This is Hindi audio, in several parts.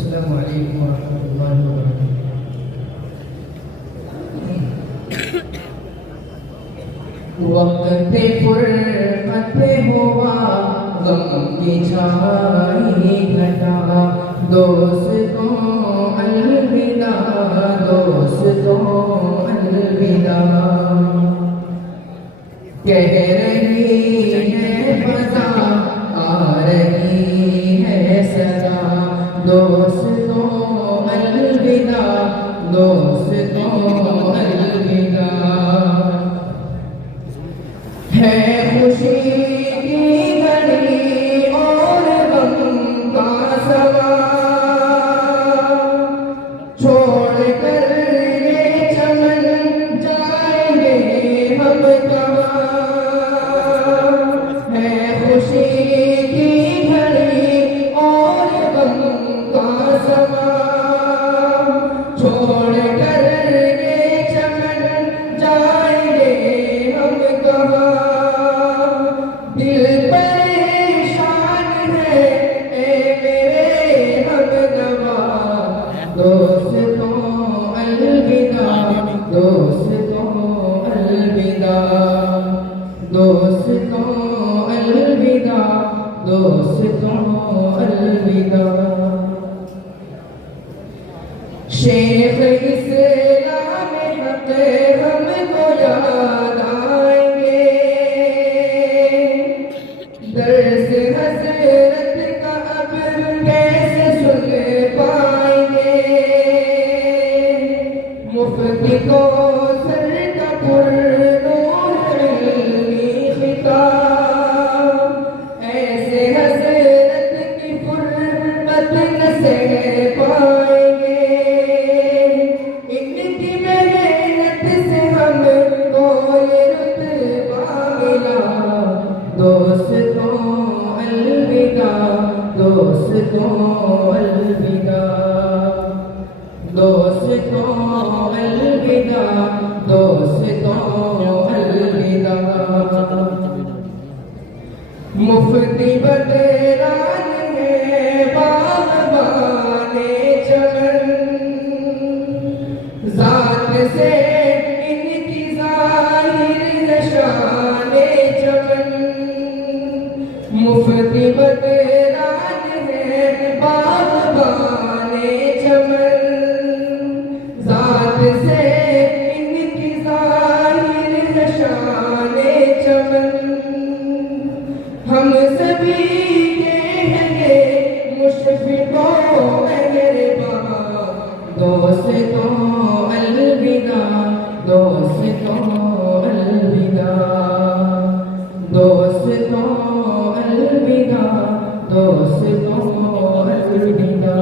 अस्सलामु अलैकुम वरहमतुल्लाहि वबरकातुहू। वक्त फुरकत हुआ गम की छाई घटा, दोस्तों अलविदा, दोस्तों अलविदा। कह रही है फजा, आ रही है सदा, दोस्तों अलविदा, दोस्तों अलविदा। है खुशी की घड़ी और गम का समा, छोड़ कर ये चमन जाएंगे हम कहाँ। है खुशी की घड़ी और गम का समा, छोड़ कर ये चमन जाएंगे हम कहाँ। दिल परेशान है ए मेरे हमदवा, दोस्तों अलविदा, दोस्तों अलविदा, दोस्तों अलविदा, दोस्तों अलविदा। शेख इस्लाम हक हमको याद आएंगे, दर्स हसरत का अब कैसे सुन पाएंगे। मुफ्ती को सर का पुरनूर इल्मी खिताब, ऐसे हसरत की फुरकत न सह पाएंगे। इनकी मेहनत से हमको ये रुतबा मिला, दोस्तों अलविदा, दोस्तों अलविदा, दोस्तों अलविदा, दोस्तों अलविदा। मुफ्ती बदरान है बागबाने चमन, जात से इनकी जाहिर नशाने चमन। मुफ्ती बदरान है बागबाने चमन, जात से इनकी जाहिर नशाने चमन। हम सभी कहेंगे मुशफ़िक़ो मेहरबां, दोस्तों अलविदा, दोस्तों अलविदा, दोस्तों अलविदा, दोस्तों अलविदा।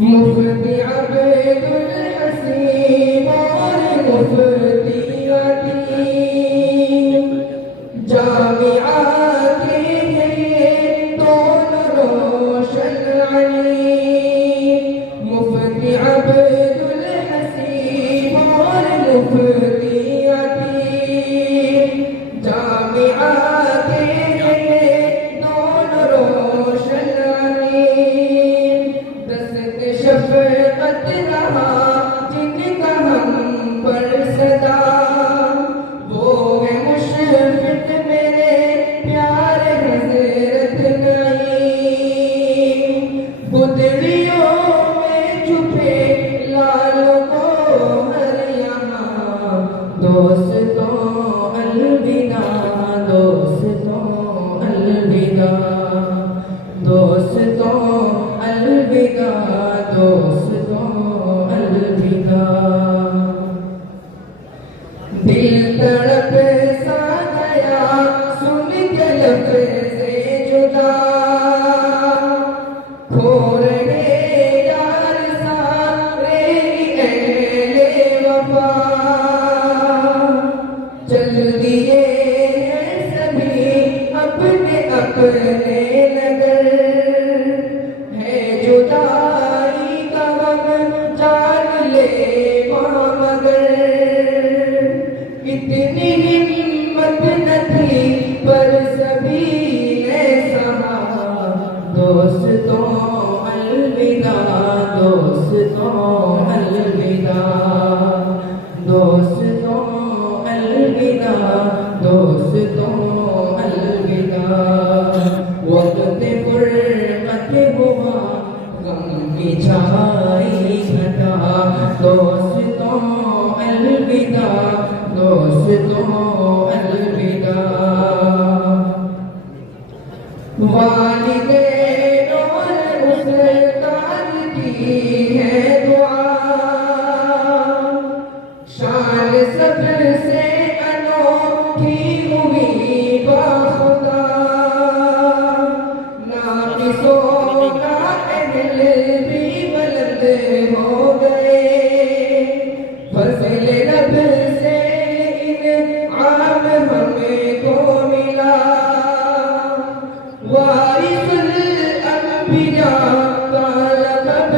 मुफ्ती अब्दुल हसीब और मुफ्ती अदीब, जामिआ के हैं दोनों रोशन अली। मुफ्ती अब्दुल हसीब और मुफ्ती अदीब, जामिआ के हैं दोनों रोशन अली। दस्त शफ़क़त रहा जिनका हम पर सदा, वो है मुशफ़िक़ मेरे प्यारे हज़रत नईम। गुदड़ियों में छुपे लालों को हर यहाँ, दोस्तों अलविदा, दोस्तों अलविदा, दोस्तों अलविदा, दोस्तों अलविदा। दिल तड़प सा गया सुन के लफ्ज़े जुदा, खो रहे यार सारे अहले वफा। चल दिए हैं सभी अपने अपने नगर, है जुदाई का गम जान ले वहाँ मगर। इतनी हिम्मत न थी पर सभी ने सहा, दोस्तों अलविदा, दोस्तों अलविदा, दोस्तों अलविदा, दोस्तों अलविदा। वक्त फुरकत हुआ गम की छाई घटा, दोस्तों अलविदा, दोस्तों अलविदा। वालिदैन और उस्ताद की है दुआ, शान सबसे अनोखी हुई बाखुदा। नाक़िसों का अहल भी बुलंद हो गए, फज़ल रब से इनाम हमको मिला। वारिसुल अंबिया का लक़ब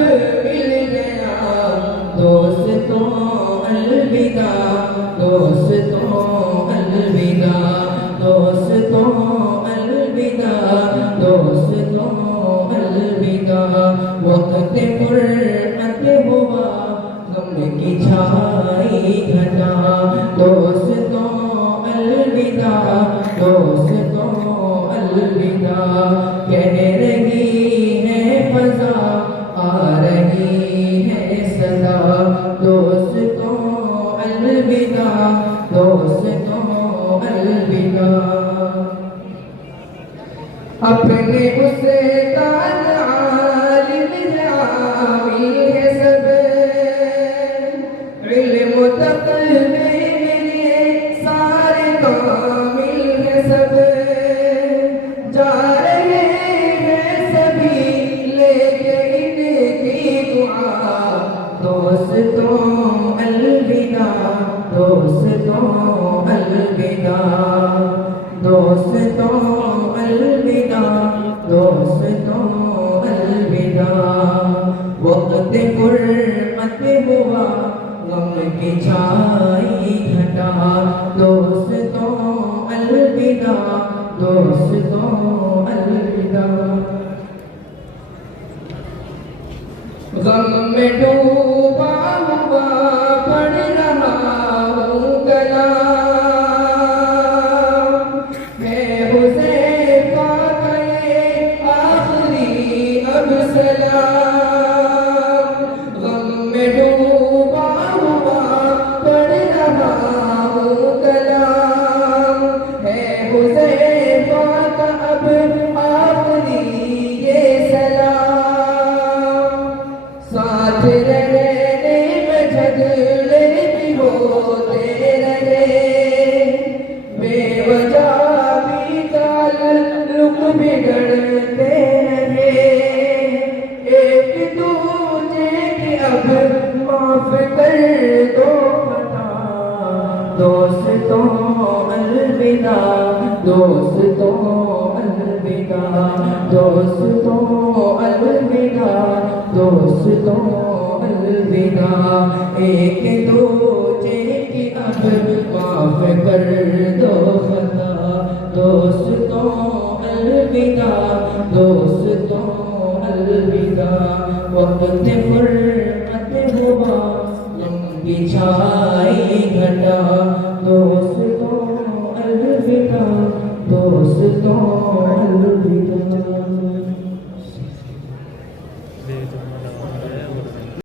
मिल गया, दोस्तों अलविदा, दोस्तों अलविदा, दोस्तों अलविदा, दोस्तों अलविदा। वक्त फुरकत हुआ गम की छाई घटा, दोस्तों अलविदा, दोस्तों अलविदा। कह रही है फज़ा, आ रही है सदा, दोस्तों अलविदा, दोस्तों अलविदा। अपने उस्ताद आलिम आमिल है सब, इल्म तक़वा में सारे कामिल है सब। जा रहे हैं सभी लेके इनकी दुआ, दोस्तों अलविदा, दोस्तों अलविदा, दोस्तों अलविदा, दोस्तों अलविदा। वक्त फुरकत हुआ गम की छाई घटा, दोस्तों अलविदा, दोस्तों अलविदा। गम में डूबा हुआ पढ़ रहा हूँ कलाम, है हुज़ैफा का ये आखिरी अब सलाम। गम में डूबा हुआ पढ़ रहा हूँ कलाम, है हुज़ैफा का अब आखिरी ये सलाम। साथ रहने में झगड़े भी होते रहे, बेवजह भी ताल्लुक बिगड़ते रहे। एक दूजे की अब माफ कर दो खता, दोस्तों अलविदा, दोस्तों अलविदा, दोस्तों अलविदा, दोस्तों अलविदा। एक दूजे की अब माफ कर दो खता, दोस्तों अलविदा, दोस्तों अलविदा। वक्त फुरकत हुआ लंबी छाई घटा, दोस्तों अलविदा, दोस्तों अलविदा।